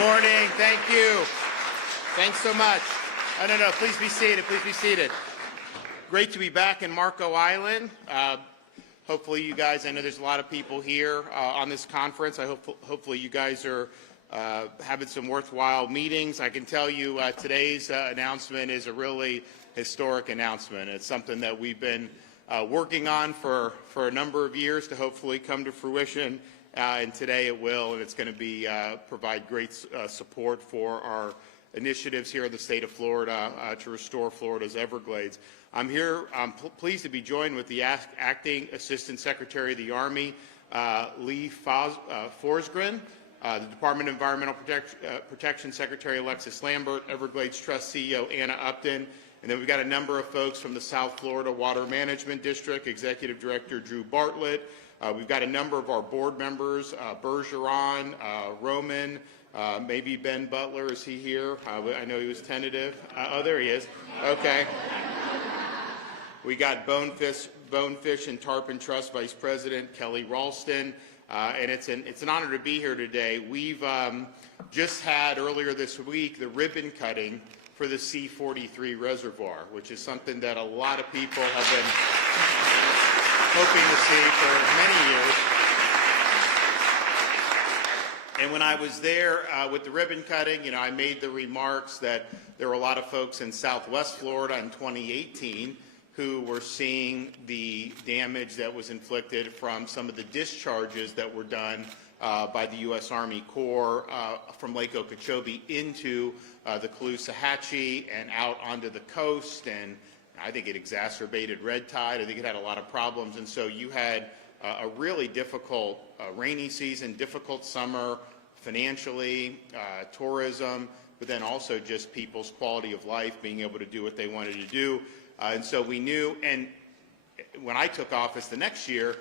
morning. Thank you. Thanks so much. No, please be seated. Please be seated. Great to be back in Marco Island. Hopefully you guys, I know there's a lot of people here on this conference. Hopefully you guys are having some worthwhile meetings. I can tell you today's announcement is a really historic announcement. It's something that we've been working on for a number of years to hopefully come to fruition. And today it will, and it's going to be provide great support for our initiatives here in the state of Florida to restore Florida's Everglades. I'm pleased to be joined with the Acting Assistant Secretary of the Army, Lee Forsgren, the Department of Environmental Protection Secretary Alexis Lambert, Everglades Trust CEO Anna Upton, and then we've got a number of folks from the South Florida Water Management District, Executive Director Drew Bartlett. We've got a number of our board members, Bergeron, Roman, maybe Ben Butler. Is he here? I know he was tentative. Oh, there he is. Okay. We got Bonefish and Tarpon Trust Vice President Kelly Ralston, and it's an honor to be here today. We've just had earlier this week the ribbon cutting for the C-43 reservoir, which is something that a lot of people have been hoping to see for many years. And when I was there with the ribbon cutting, I made the remarks that there were a lot of folks in Southwest Florida in 2018 who were seeing the damage that was inflicted from some of the discharges that were done by the U.S. Army Corps from Lake Okeechobee into the Caloosahatchee and out onto the coast, and I think it exacerbated red tide. I think it had a lot of problems, and so you had a really difficult rainy season, difficult summer financially, tourism, but then also just people's quality of life, being able to do what they wanted to do. And so we knew, and when I took office the next year,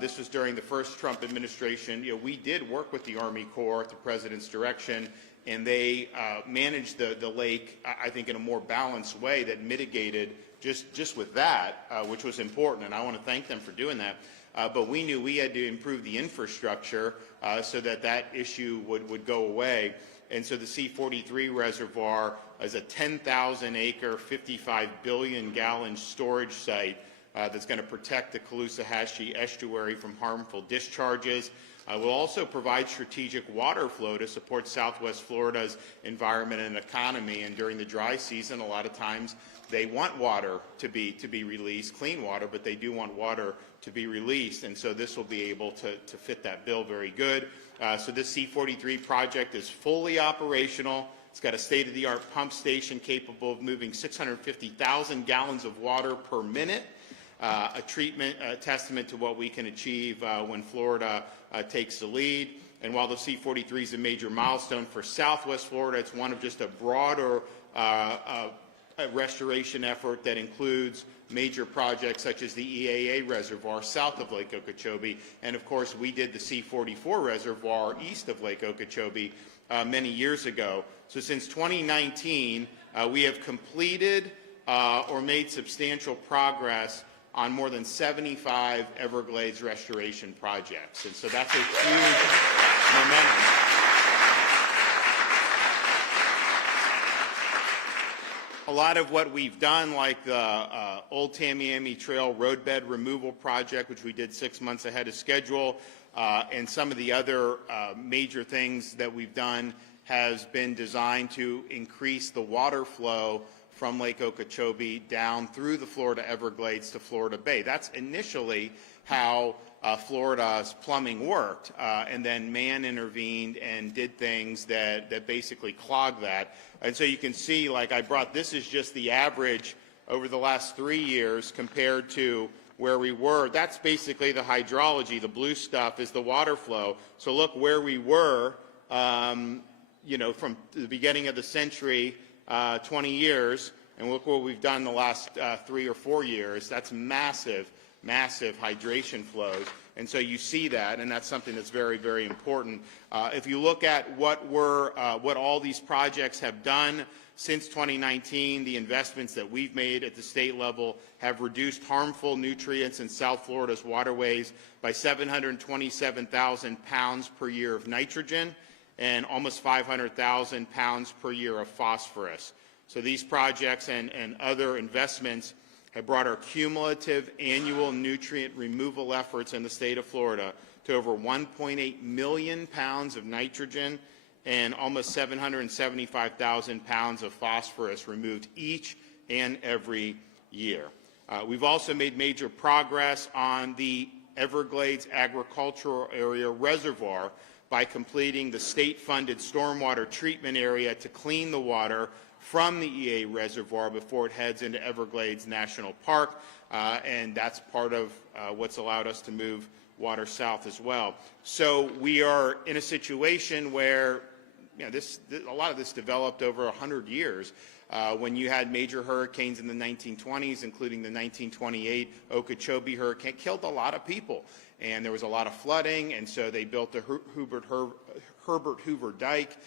this was during the first Trump administration, we did work with the Army Corps at the President's direction, and they managed the lake, I think, in a more balanced way that mitigated just with that, which was important, and I want to thank them for doing that. But we knew we had to improve the infrastructure so that issue would go away. And so the C-43 reservoir is a 10,000-acre, 55 billion-gallon storage site that's going to protect the Caloosahatchee estuary from harmful discharges. Will also provide strategic water flow to support Southwest Florida's environment and economy. And during the dry season, a lot of times they want water to be released, clean water, but they do want water to be released. And so this will be able to fit that bill very good. So this C-43 project is fully operational. It's got a state-of-the-art pump station capable of moving 650,000 gallons of water per minute. A testament to what we can achieve when Florida takes the lead. And while the C-43 is a major milestone for Southwest Florida, it's one of just a broader restoration effort that includes major projects such as the EAA reservoir south of Lake Okeechobee. And of course, we did the C-44 reservoir east of Lake Okeechobee many years ago. So since 2019, we have completed or made substantial progress on more than 75 Everglades restoration projects. And so that's a huge momentum. A lot of what we've done, like the Old Tamiami Trail roadbed removal project, which we did 6 months ahead of schedule, and some of the other major things that we've done has been designed to increase the water flow from Lake Okeechobee down through the Florida Everglades to Florida Bay. That's initially how Florida's plumbing worked, and then man intervened and did things that basically clogged that. And so you can see, like this is just the average over the last 3 years compared to where we were. That's basically the hydrology. The blue stuff is the water flow. So look where we were, from the beginning of the century, 20 years, and look what we've done the last 3 or 4 years. That's massive hydration flows. And so you see that, and that's something that's very, very important. If you look at what all these projects have done since 2019, the investments that we've made at the state level have reduced harmful nutrients in South Florida's waterways by 727,000 pounds per year of nitrogen, and almost 500,000 pounds per year of phosphorus. So these projects and other investments have brought our cumulative annual nutrient removal efforts in the state of Florida to over 1.8 million pounds of nitrogen and almost 775,000 pounds of phosphorus removed each and every year. We've also made major progress on the Everglades agricultural area reservoir by completing the state-funded stormwater treatment area to clean the water from the EA reservoir before it heads into Everglades National Park, and that's part of what's allowed us to move water south as well. So we are in a situation where a lot of this developed over 100 years. When you had major hurricanes in the 1920s, including the 1928 Okeechobee hurricane, killed a lot of people, and there was a lot of flooding, and so they built the Herbert Hoover Dike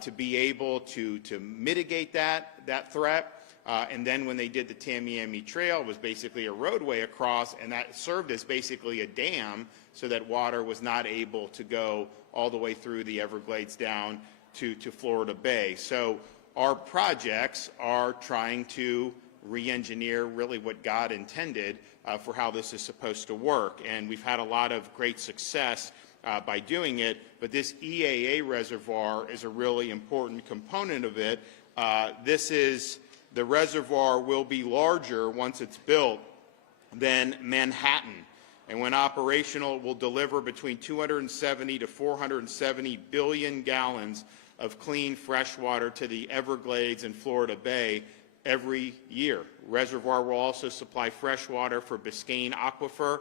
to be able to mitigate that threat. And then when they did the Tamiami Trail, it was basically a roadway across, and that served as basically a dam so that water was not able to go all the way through the Everglades down to Florida Bay. So our projects are trying to re-engineer really what God intended for how this is supposed to work. And we've had a lot of great success by doing it, but this EAA reservoir is a really important component of it. The reservoir will be larger once it's built than Manhattan, and when operational will deliver between 270 to 470 billion gallons of clean fresh water to the Everglades and Florida Bay every year. Reservoir will also supply fresh water for Biscayne Aquifer,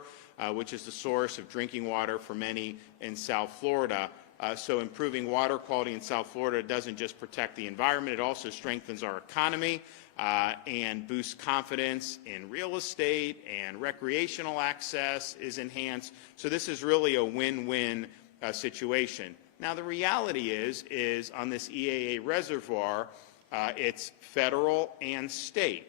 which is the source of drinking water for many in South Florida. So improving water quality in South Florida doesn't just protect the environment, it also strengthens our economy and boosts confidence in real estate, and recreational access is enhanced. So this is really a win-win situation. Now the reality is on this EAA reservoir, it's federal and state.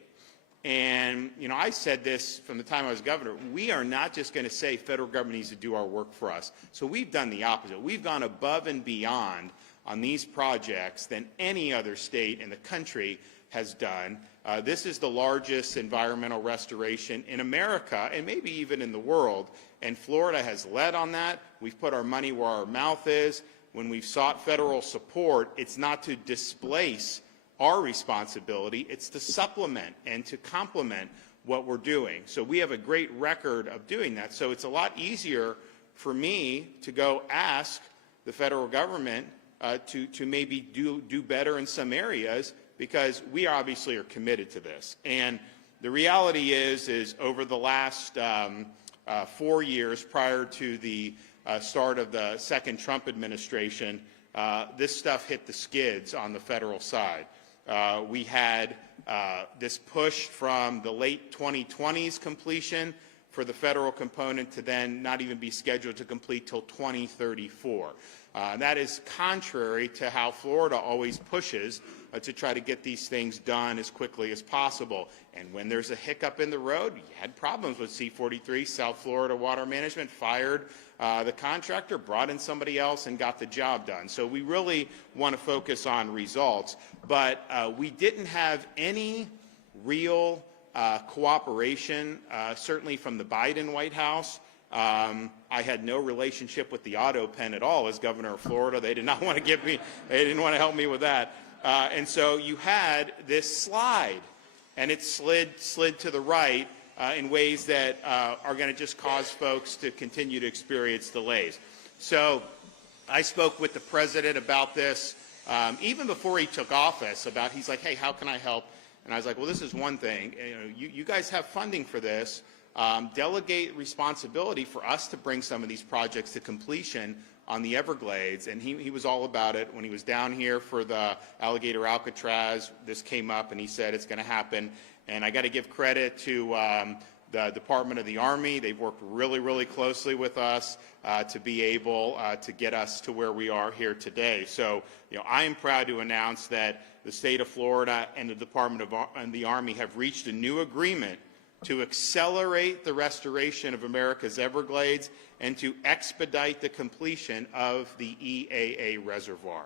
And, I said this from the time I was governor, we are not just going to say federal government needs to do our work for us. So we've done the opposite. We've gone above and beyond on these projects than any other state in the country has done. This is the largest environmental restoration in America and maybe even in the world. And Florida has led on that. We've put our money where our mouth is. When we've sought federal support, it's not to displace our responsibility, it's to supplement and to complement what we're doing. So we have a great record of doing that. So it's a lot easier for me to go ask the federal government to maybe do better in some areas, because we obviously are committed to this. And the reality is over the last 4 years prior to the start of the second Trump administration, this stuff hit the skids on the federal side. We had this push from the late 2020s completion for the federal component to then not even be scheduled to complete till 2034. That is contrary to how Florida always pushes to try to get these things done as quickly as possible. And when there's a hiccup in the road, you had problems with C-43. South Florida Water Management fired the contractor, brought in somebody else, and got the job done. So we really want to focus on results. But we didn't have any real cooperation, certainly from the Biden White House. I had no relationship with the auto pen at all as governor of Florida. They did not want to they didn't want to help me with that. And so you had this slide, and it slid to the right in ways that are going to just cause folks to continue to experience delays. So I spoke with the president about this even before he took office. He's like, hey, how can I help? And I was like, well, this is one thing. You guys have funding for this. Delegate responsibility for us to bring some of these projects to completion on the Everglades. And he was all about it. When he was down here for the Alligator Alcatraz, this came up, and he said it's going to happen. And I got to give credit to the Department of the Army. They've worked really, really closely with us to be able to get us to where we are here today. So, I am proud to announce that the state of Florida and the Department of the Army have reached a new agreement to accelerate the restoration of America's Everglades and to expedite the completion of the EAA reservoir.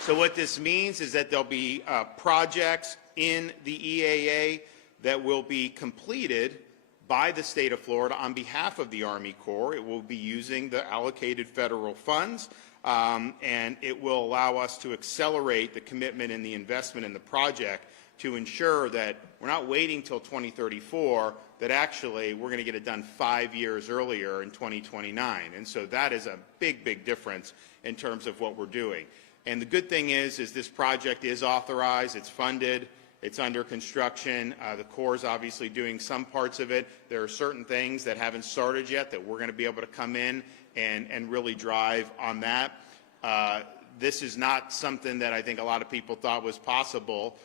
So what this means is that there'll be projects in the EAA that will be completed by the state of Florida on behalf of the Army Corps. It will be using the allocated federal funds, and it will allow us to accelerate the commitment and the investment in the project to ensure that we're not waiting till 2034, that actually we're going to get it done 5 years earlier in 2029. And so that is a big, big difference in terms of what we're doing. And the good thing is this project is authorized, it's funded, it's under construction. The Corps is obviously doing some parts of it. There are certain things that haven't started yet that we're going to be able to come in and really drive on that. This is not something that I think a lot of people thought was possible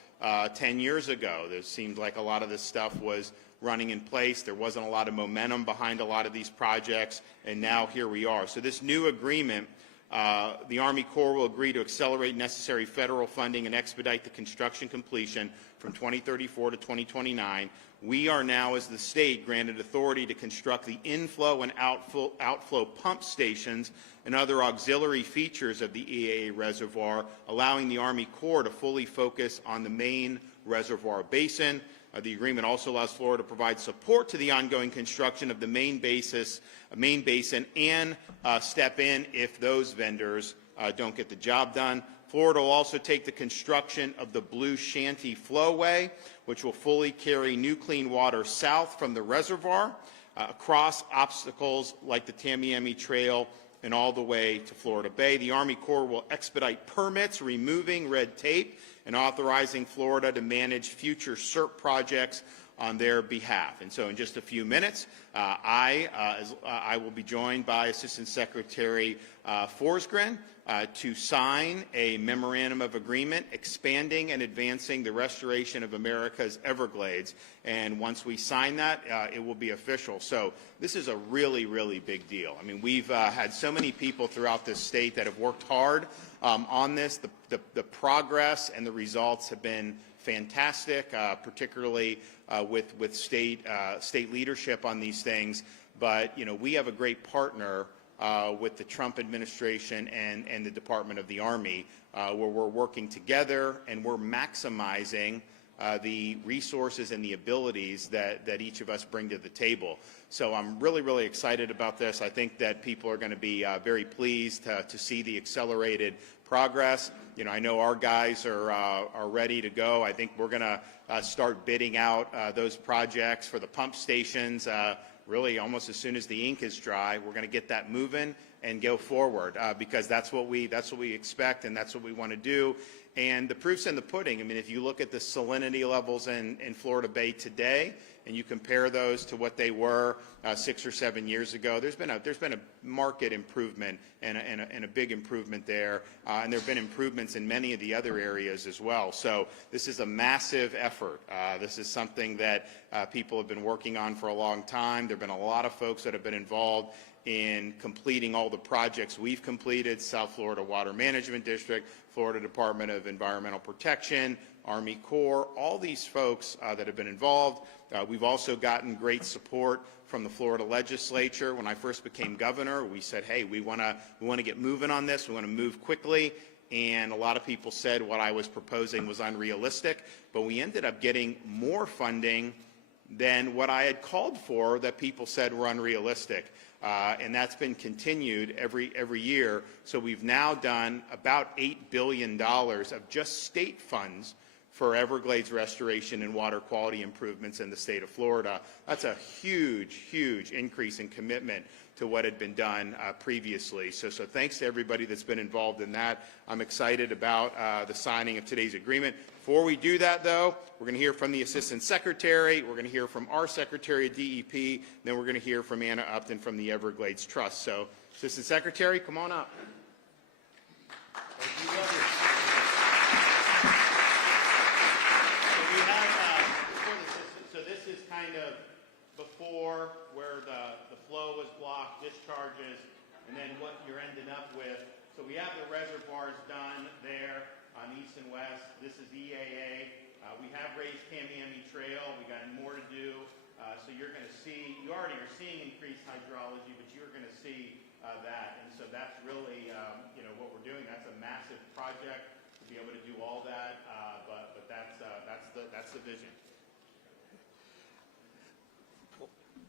10 years ago. It seemed like a lot of this stuff was running in place. There wasn't a lot of momentum behind a lot of these projects, and now here we are. So this new agreement, the Army Corps will agree to accelerate necessary federal funding and expedite the construction completion from 2034 to 2029. We are now, as the state, granted authority to construct the inflow and outflow pump stations and other auxiliary features of the EAA reservoir, allowing the Army Corps to fully focus on the main reservoir basin. The agreement also allows Florida to provide support to the ongoing construction of the main basin and step in if those vendors don't get the job done. Florida will also take the construction of the Blue Shanty Flowway, which will fully carry new clean water south from the reservoir, across obstacles like the Tamiami Trail and all the way to Florida Bay. The Army Corps will expedite permits, removing red tape, and authorizing Florida to manage future CERP projects on their behalf. And so in just a few minutes, I will be joined by Assistant Secretary Forsgren to sign a memorandum of agreement expanding and advancing the restoration of America's Everglades. And once we sign that, it will be official. So this is a really, really big deal. I mean, we've had so many people throughout this state that have worked hard on this. The progress and the results have been fantastic, particularly with state leadership on these things. But, you know, we have a great partner with the Trump administration and the Department of the Army, where we're working together and we're maximizing the resources and the abilities that each of us bring to the table. So I'm really, really excited about this. I think that people are going to be very pleased to see the accelerated progress. You know, I know our guys are ready to go. I think we're going to start bidding out those projects for the pump stations really almost as soon as the ink is dry. We're going to get that moving and go forward because that's what we expect and that's what we want to do. And the proof's in the pudding. I mean, if you look at the salinity levels in Florida Bay today, and you compare those to what they were 6 or 7 years ago, there's been a market improvement and a big improvement there, and there have been improvements in many of the other areas as well. So this is a massive effort. This is something that people have been working on for a long time. There have been a lot of folks that have been involved in completing all the projects we've completed: South Florida Water Management District, Florida Department of Environmental Protection, Army Corps, all these folks that have been involved. We've also gotten great support from the Florida legislature. When I first became governor, we said, hey, we want to get moving on this. We want to move quickly. And a lot of people said what I was proposing was unrealistic. But we ended up getting more funding than what I had called for that people said were unrealistic. And that's been continued every year. So we've now done about $8 billion of just state funds for Everglades restoration and water quality improvements in the state of Florida. That's a huge, huge increase in commitment to what had been done previously. So thanks to everybody that's been involved in that. I'm excited about the signing of today's agreement. Before we do that, though, we're going to hear from the Assistant Secretary, we're going to hear from our Secretary of DEP, then we're going to hear from Anna Upton from the Everglades Trust. So, Assistant Secretary, come on up. Thank you, so this is kind of before where the flow was blocked, discharges, and then what you're ending up with. So we have the reservoirs done there on east and west. This is EAA. We have raised Tamiami Trail. We got more to do. So you're going to see, you already are seeing increased hydrology, but you're going to see that. And so that's really, what we're doing. That's a massive project to be able to do all that. But that's the vision.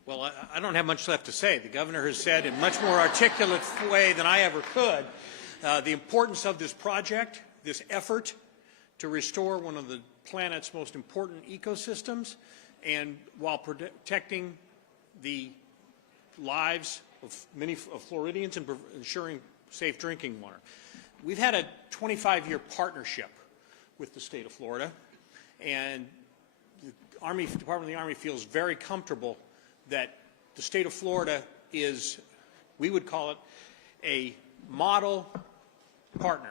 Well, I don't have much left to say. The governor has said in much more articulate way than I ever could the importance of this project, this effort to restore one of the planet's most important ecosystems, and while protecting the lives of many of Floridians and ensuring safe drinking water. We've had a 25-year partnership with the state of Florida, and the Department of the Army feels very comfortable that the state of Florida is, we would call it, a model partner.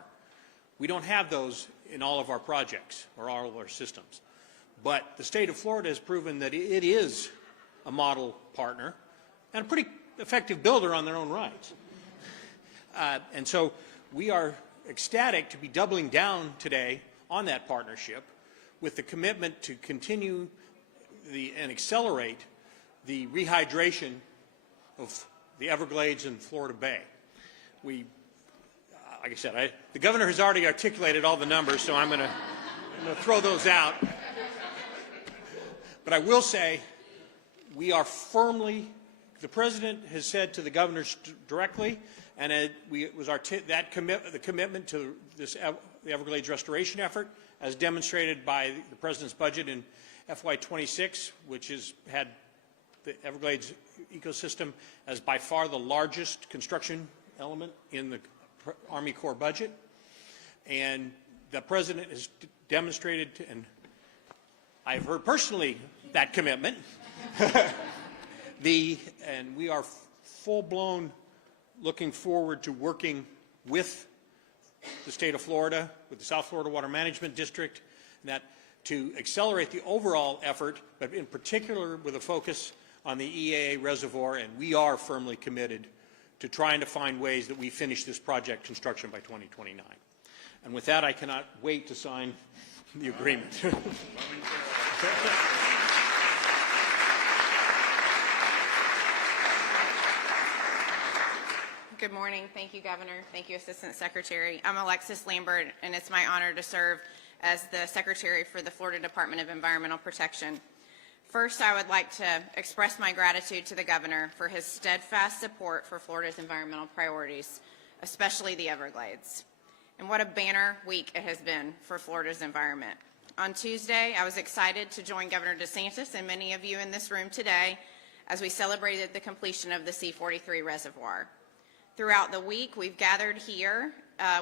We don't have those in all of our projects or all of our systems. But the state of Florida has proven that it is a model partner and a pretty effective builder on their own rights. And so we are ecstatic to be doubling down today on that partnership with the commitment to continue and accelerate the rehydration of the Everglades and Florida Bay. We, like I said, the governor has already articulated all the numbers, so I'm going to throw those out. But I will say we are firmly, the president has said to the governors directly, and it was the commitment to the Everglades restoration effort, as demonstrated by the president's budget in FY26, which has had the Everglades ecosystem as by far the largest construction element in the Army Corps budget. And the president has demonstrated, and I've heard personally that commitment, and we are full-blown looking forward to working with the state of Florida, with the South Florida Water Management District, to accelerate the overall effort, but in particular with a focus on the EAA reservoir, and we are firmly committed to trying to find ways that we finish this project construction by 2029. And with that, I cannot wait to sign the agreement. Good morning. Thank you, Governor. Thank you, Assistant Secretary. I'm Alexis Lambert, and it's my honor to serve as the Secretary for the Florida Department of Environmental Protection. First, I would like to express my gratitude to the Governor for his steadfast support for Florida's environmental priorities, especially the Everglades. And what a banner week it has been for Florida's environment. On Tuesday, I was excited to join Governor DeSantis and many of you in this room today as we celebrated the completion of the C-43 reservoir. Throughout the week, we've gathered here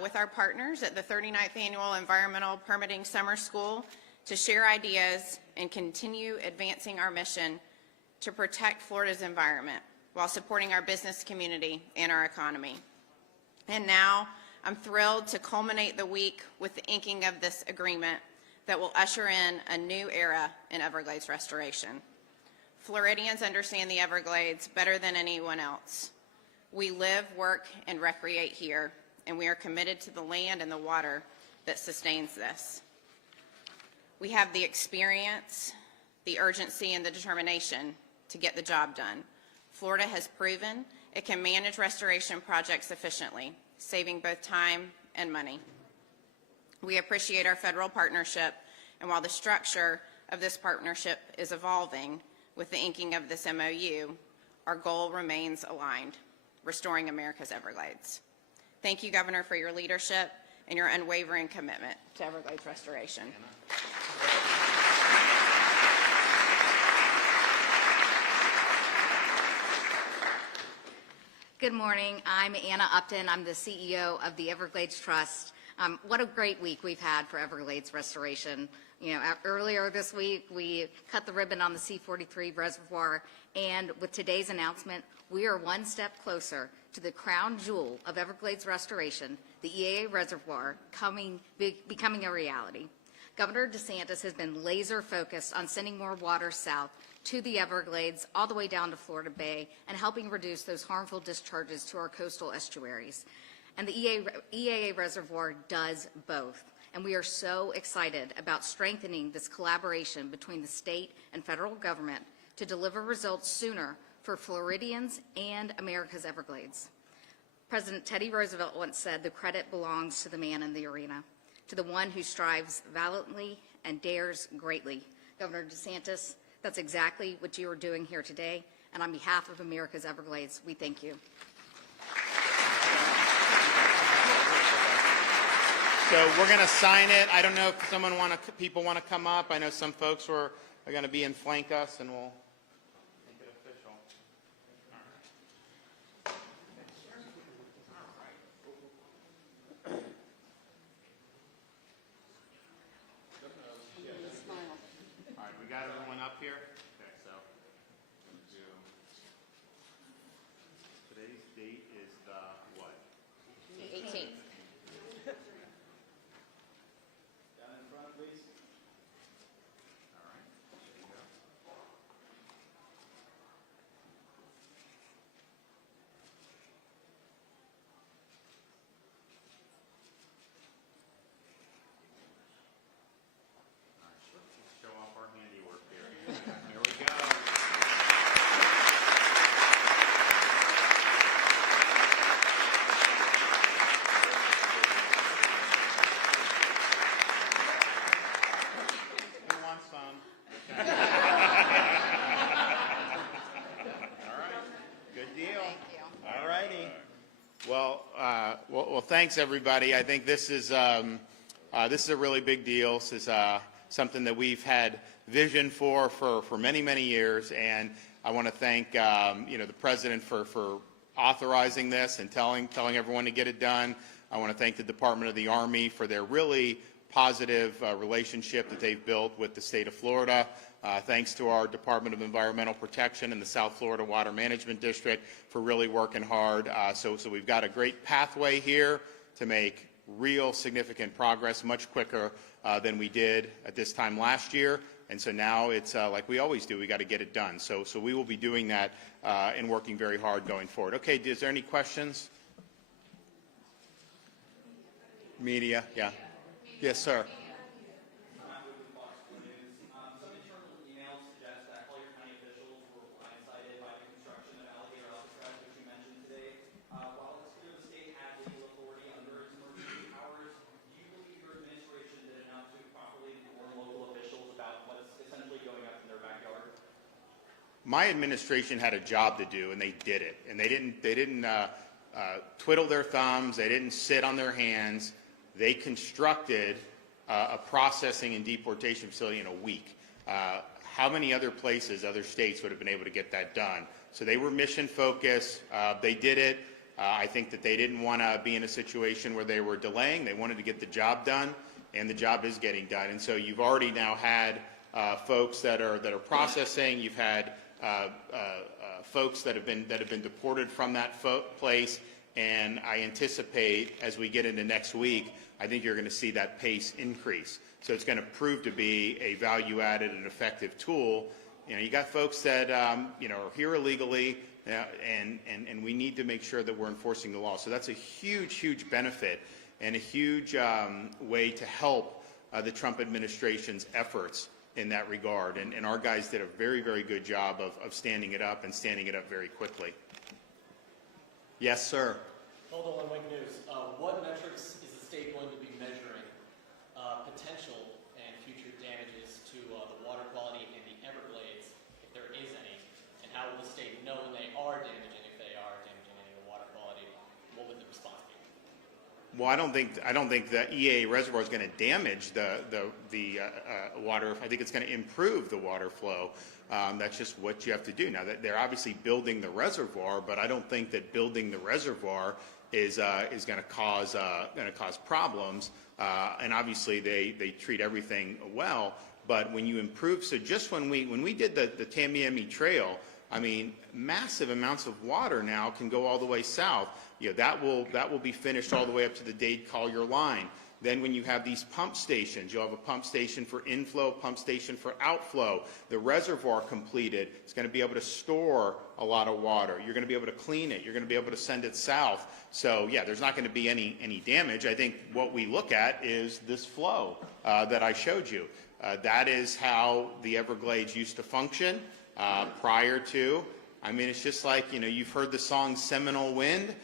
with our partners at the 39th Annual Environmental Permitting Summer School to share ideas and continue advancing our mission to protect Florida's environment while supporting our business community and our economy. And now, I'm thrilled to culminate the week with the inking of this agreement that will usher in a new era in Everglades restoration. Floridians understand the Everglades better than anyone else. We live, work, and recreate here, and we are committed to the land and the water that sustains this. We have the experience, the urgency, and the determination to get the job done. Florida has proven it can manage restoration projects efficiently, saving both time and money. We appreciate our federal partnership, and while the structure of this partnership is evolving with the inking of this MOU, our goal remains aligned: restoring America's Everglades. Thank you, Governor, for your leadership and your unwavering commitment to Everglades restoration. Good morning. I'm Anna Upton. I'm the CEO of the Everglades Trust. What a great week we've had for Everglades restoration. Earlier this week, we cut the ribbon on the C-43 reservoir, and with today's announcement, we are one step closer to the crown jewel of Everglades restoration, the EAA reservoir, becoming a reality. Governor DeSantis has been laser focused on sending more water south to the Everglades, all the way down to Florida Bay, and helping reduce those harmful discharges to our coastal estuaries. And the EAA reservoir does both. And we are so excited about strengthening this collaboration between the state and federal government to deliver results sooner for Floridians and America's Everglades. President Teddy Roosevelt once said, "The credit belongs to the man in the arena, to the one who strives valiantly and dares greatly." Governor DeSantis, that's exactly what you are doing here today. And on behalf of America's Everglades, we thank you. So we're going to sign it. I don't know if people want to come up. I know some folks are going to be and flank us, and we'll make it official. All right, we got everyone up here? Okay, so today's date is the what? The 18th. Show off our handiwork here. Here we go. Who wants some? Okay. All right. Good deal. Thank you. All righty. Well, thanks everybody. I think this is a really big deal. This is something that we've had vision for many, many years, and I want to thank the president for authorizing this and telling everyone to get it done. I want to thank the Department of the Army for their really positive relationship that they've built with the state of Florida. Thanks to our Department of Environmental Protection and the South Florida Water Management District for really working hard. So we've got a great pathway here to make real significant progress much quicker than we did at this time last year. And so now it's like we always do, we got to get it done. So we will be doing that and working very hard going forward. Okay, is there any questions? Media, yeah. Yes, sir. My administration had a job to do, and they did it. And they didn't twiddle their thumbs. They didn't sit on their hands. They constructed a processing and deportation facility in a week. How many other places, other states would have been able to get that done? So they were mission focused. They did it. I think that they didn't want to be in a situation where they were delaying. They wanted to get the job done, and the job is getting done. And so you've already now had folks that are processing. You've had folks that have been deported from that place, and I anticipate as we get into next week, I think you're going to see that pace increase. So it's going to prove to be a value-added and effective tool. You got folks that are here illegally, and we need to make sure that we're enforcing the law. So that's a huge benefit and a huge way to help the Trump administration's efforts in that regard. And our guys did a very good job of standing it up and standing it up very quickly. Yes, sir. Hold on, Wake News. What metrics is the state going to be measuring potential and future damages to the water quality in the Everglades, if there is any? And how will the state know when they are damaging, if they are damaging any of the water quality? What would the response be? Well, I don't think the EAA reservoir is going to damage the water. I think it's going to improve the water flow. That's just what you have to do. Now, they're obviously building the reservoir, but I don't think that building the reservoir is going to cause problems. And obviously, they treat everything well. But when you improve, so just when we did the Tamiami Trail, I mean, massive amounts of water now can go all the way south. That will be finished all the way up to the Dade Collier line. Then when you have these pump stations, you'll have a pump station for inflow, pump station for outflow. The reservoir completed, it's going to be able to store a lot of water. You're going to be able to clean it. You're going to be able to send it south. So yeah, there's not going to be any damage. I think what we look at is this flow that I showed you. That is how the Everglades used to function prior to. I mean, it's just like, you've heard the song Seminole Wind.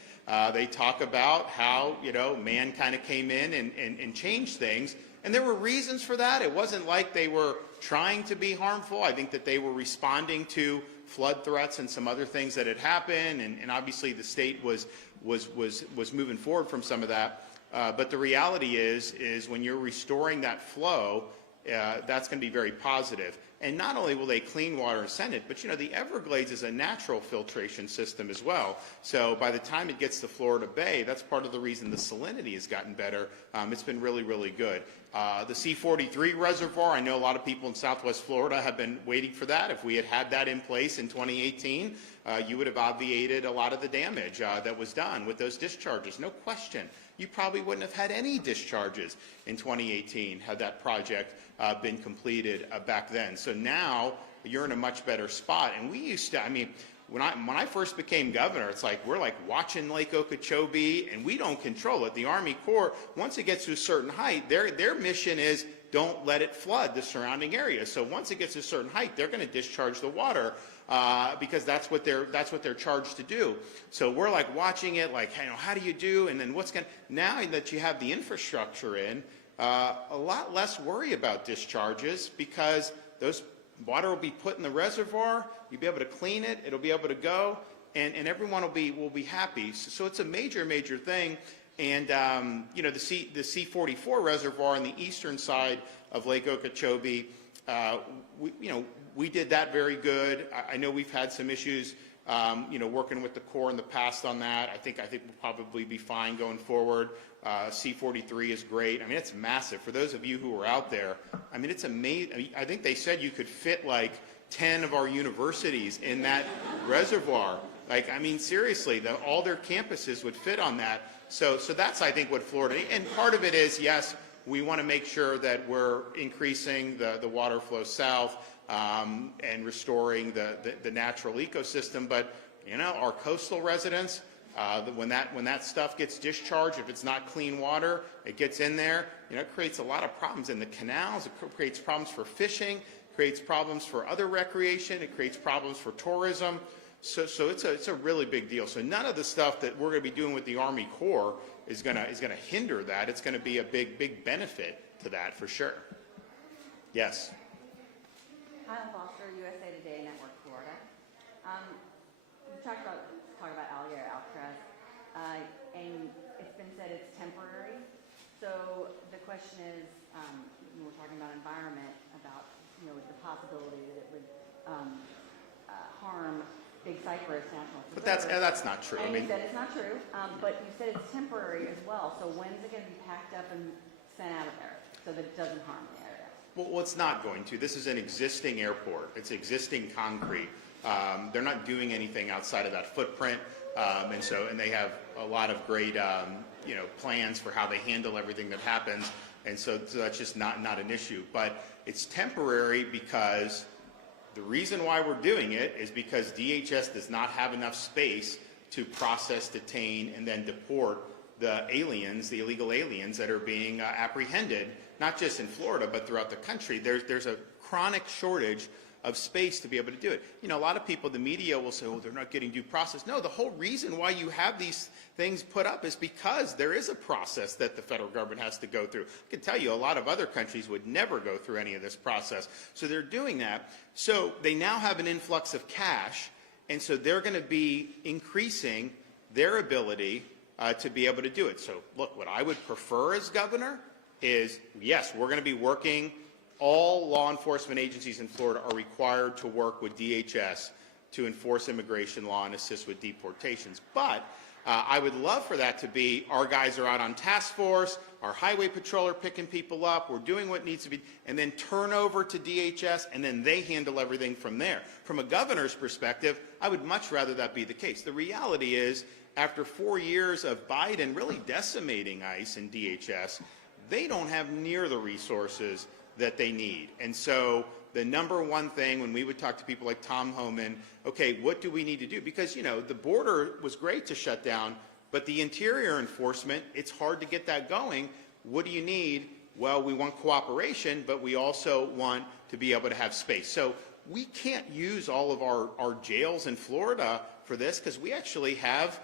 They talk about how, man kind of came in and changed things. And there were reasons for that. It wasn't like they were trying to be harmful. I think that they were responding to flood threats and some other things that had happened. And obviously the state was moving forward from some of that. But the reality is when you're restoring that flow, that's going to be very positive. And not only will they clean water and send it, but the Everglades is a natural filtration system as well. So by the time it gets to Florida Bay, that's part of the reason the salinity has gotten better. It's been really, really good. The C-43 reservoir, I know a lot of people in Southwest Florida have been waiting for that. If we had had that in place in 2018, you would have obviated a lot of the damage that was done with those discharges, no question. You probably wouldn't have had any discharges in 2018 had that project been completed back then. So now you're in a much better spot. And we used to, when I first became governor, it's like we're like watching Lake Okeechobee, and we don't control it. The Army Corps, once it gets to a certain height, their mission is don't let it flood the surrounding area. So once it gets to a certain height, they're going to discharge the water because that's what they're charged to do. So we're like watching it, like, how do you do? And then now that you have the infrastructure in, a lot less worry about discharges because those water will be put in the reservoir. You'll be able to clean it. It'll be able to go, and everyone will be happy. So it's a major thing. And the C-44 reservoir on the eastern side of Lake Okeechobee, we did that very good. I know we've had some issues, working with the Corps in the past on that. I think we'll probably be fine going forward. C-43 is great. It's massive. For those of you who are out there, it's amazing. I think they said you could fit like 10 of our universities in that reservoir. Seriously, all their campuses would fit on that. So that's, I think, what Florida, and part of it is, yes, we want to make sure that we're increasing the water flow south and restoring the natural ecosystem. But, our coastal residents, when that stuff gets discharged, if it's not clean water, it gets in there, it creates a lot of problems in the canals. It creates problems for fishing, creates problems for other recreation, it creates problems for tourism. So it's a really big deal. So none of the stuff that we're going to be doing with the Army Corps is going to hinder that. It's going to be a big benefit to that for sure. Yes. Hi, I'm Foster, USA Today Network, Florida. We talked about alligator Alcatraz, and it's been said it's temporary. So the question is, we're talking about environment, about the possibility that it would harm Big Cypress National Preserve. But that's not true. And you said it's not true, but you said it's temporary as well. So when's it going to be packed up and sent out of there so that it doesn't harm the area? Well, it's not going to. This is an existing airport. It's existing concrete. They're not doing anything outside of that footprint, and they have a lot of great plans for how they handle everything that happens, and so that's just not an issue. But it's temporary because the reason why we're doing it is because DHS does not have enough space to process, detain, and then deport the illegal aliens that are being apprehended, not just in Florida, but throughout the country. There's a chronic shortage of space to be able to do it. A lot of people, the media will say, they're not getting due process. No, the whole reason why you have these things put up is because there is a process that the federal government has to go through. I can tell you a lot of other countries would never go through any of this process. So they're doing that. So they now have an influx of cash, and so they're going to be increasing their ability to be able to do it. So look, what I would prefer as governor is, yes, we're going to be working. All law enforcement agencies in Florida are required to work with DHS to enforce immigration law and assist with deportations. But I would love for that to be our guys are out on task force, our highway patrol are picking people up, we're doing what needs to be, and then turn over to DHS, and then they handle everything from there. From a governor's perspective, I would much rather that be the case. The reality is, after 4 years of Biden really decimating ICE and DHS, they don't have near the resources that they need. And so the number one thing when we would talk to people like Tom Homan, okay, what do we need to do? Because, you know, the border was great to shut down, but the interior enforcement, it's hard to get that going. What do you need? Well, we want cooperation, but we also want to be able to have space. So we can't use all of our jails in Florida for this because we actually have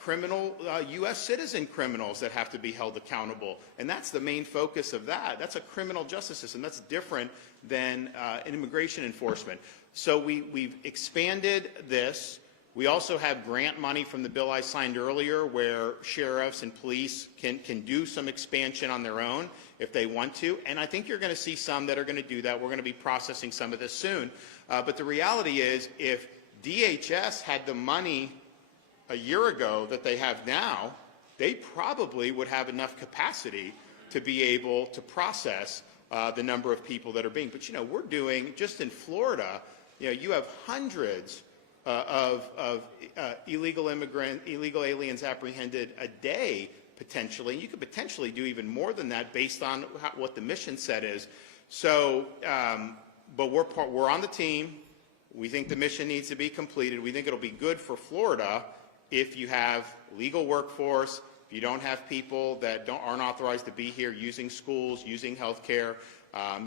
criminal, U.S. citizen criminals that have to be held accountable. And that's the main focus of that. That's a criminal justice system. That's different than an immigration enforcement. So we've expanded this. We also have grant money from the bill I signed earlier where sheriffs and police can do some expansion on their own if they want to. And I think you're going to see some that are going to do that. We're going to be processing some of this soon. But the reality is if DHS had the money a year ago that they have now, they probably would have enough capacity to be able to process the number of people that are being. But, you know, we're doing, just in Florida, you know, you have hundreds of illegal aliens apprehended a day, potentially. You could potentially do even more than that based on what the mission set is. So, but we're on the team. We think the mission needs to be completed. We think it'll be good for Florida if you have legal workforce, if you don't have people that aren't authorized to be here using schools, using health care,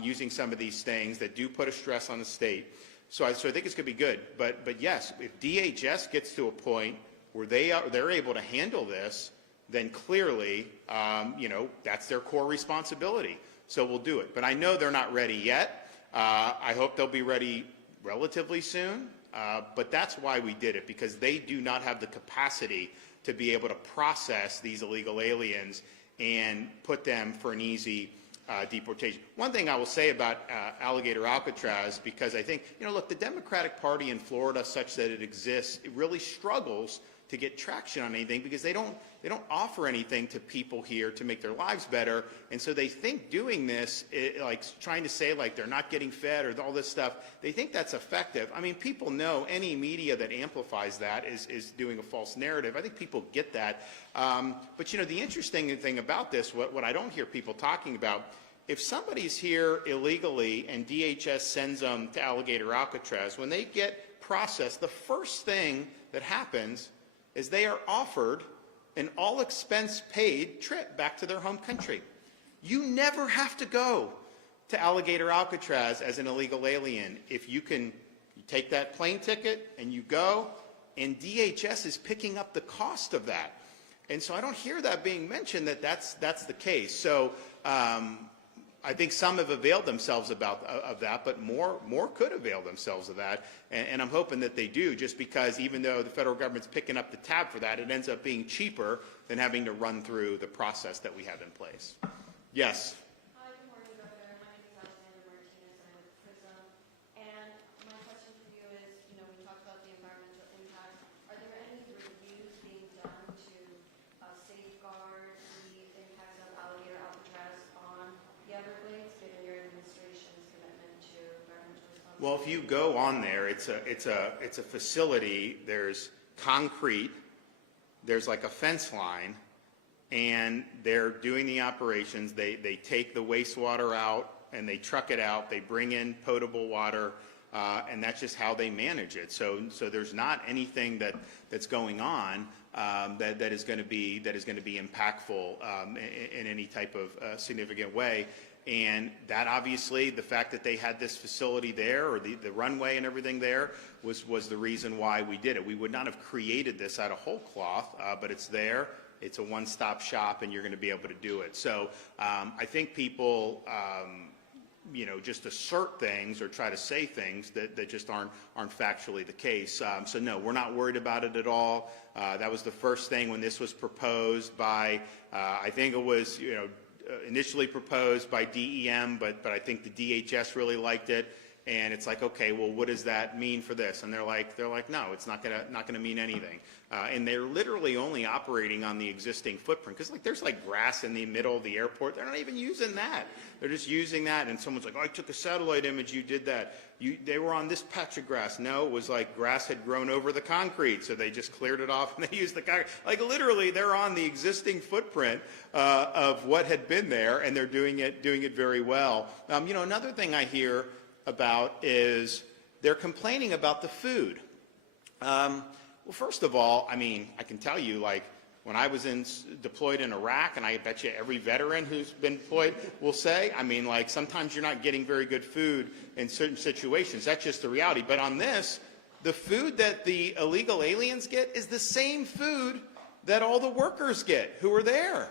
using some of these things that do put a stress on the state. So I think it's going to be good. But yes, if DHS gets to a point where they're able to handle this, then clearly, you know, that's their core responsibility. So we'll do it. But I know they're not ready yet. I hope they'll be ready relatively soon. But that's why we did it, because they do not have the capacity to be able to process these illegal aliens and put them for an easy deportation. One thing I will say about Alligator Alcatraz, because I think, you know, look, the Democratic Party in Florida, such that it exists, it really struggles to get traction on anything because they don't offer anything to people here to make their lives better. And so they think doing this, like trying to say like they're not getting fed or all this stuff, they think that's effective. I mean, people know any media that amplifies that is doing a false narrative. I think people get that. But, you know, the interesting thing about this, what I don't hear people talking about, if somebody's here illegally and DHS sends them to Alligator Alcatraz, when they get processed, the first thing that happens is they are offered an all-expense-paid trip back to their home country. You never have to go to Alligator Alcatraz as an illegal alien. If you take that plane ticket and you go, and DHS is picking up the cost of that. And so I don't hear that being mentioned that's the case. So I think some have availed themselves of that, but more could avail themselves of that. And I'm hoping that they do, just because even though the federal government's picking up the tab for that, it ends up being cheaper than having to run through the process that we have in place. Yes? Hi, good morning, Governor. My name is Alexander Martinez. I'm with PRISM. And my question for you is, you know, we talked about the environmental impact. Are there any reviews being done to safeguard the impacts of Alligator Alcatraz on the Everglades, given your administration's commitment to environmental responsibility? Well, if you go on there, it's a facility. There's concrete. There's like a fence line, and they're doing the operations. They take the wastewater out and they truck it out. They bring in potable water, and that's just how they manage it. So there's not anything that's going on that is going to be impactful in any type of significant way. And that obviously, the fact that they had this facility there, or the runway and everything there, was the reason why we did it. We would not have created this out of whole cloth, but it's there. It's a one-stop shop, and you're going to be able to do it. So I think people, you know, just assert things or try to say things that just aren't factually the case. So no, we're not worried about it at all. That was the first thing when this was proposed by, I think it was, you know, initially proposed by DEM, but I think the DHS really liked it. And it's like, okay, well, what does that mean for this? And they're like, no, it's not gonna mean anything. And they're literally only operating on the existing footprint, because there's grass in the middle of the airport. They're not even using that. They're just using that. And someone's like, oh, I took a satellite image. You did that. They were on this patch of grass. No, it was like grass had grown over the concrete, so they just cleared it off and they used the concrete. Literally, they're on the existing footprint of what had been there, and they're doing it very well. Another thing I hear about is they're complaining about the food. Well, first of all, I can tell you, when I was deployed in Iraq, and I bet you every veteran who's been deployed will say, sometimes you're not getting very good food in certain situations. That's just the reality. But on this, the food that the illegal aliens get is the same food that all the workers get who are there.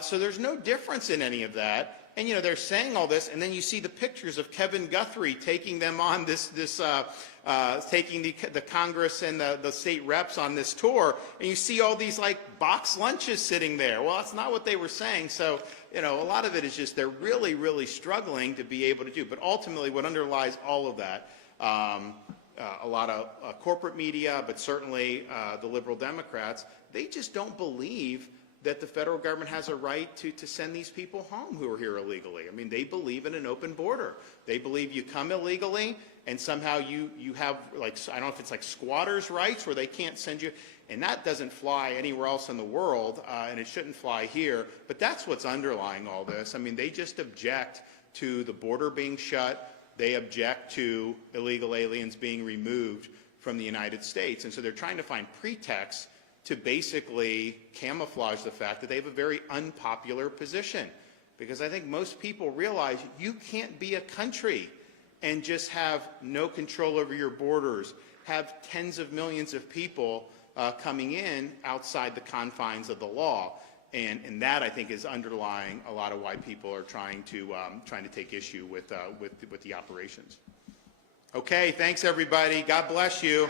So there's no difference in any of that. And, they're saying all this, and then you see the pictures of Kevin Guthrie taking them on taking the Congress and the state reps on this tour, and you see all these, box lunches sitting there. Well, that's not what they were saying. So, a lot of it is just they're really, really struggling to be able to do. But ultimately, what underlies all of that, a lot of corporate media, but certainly the liberal Democrats, they just don't believe that the federal government has a right to send these people home who are here illegally. They believe in an open border. They believe you come illegally and somehow you have, I don't know if it's squatters' rights where they can't send you, and that doesn't fly anywhere else in the world, and it shouldn't fly here. But that's what's underlying all this. They just object to the border being shut. They object to illegal aliens being removed from the United States. And so they're trying to find pretexts to basically camouflage the fact that they have a very unpopular position. Because I think most people realize you can't be a country and just have no control over your borders, have tens of millions of people coming in outside the confines of the law. And that, I think, is underlying a lot of why people are trying to take issue with the operations. Okay, thanks, everybody. God bless you.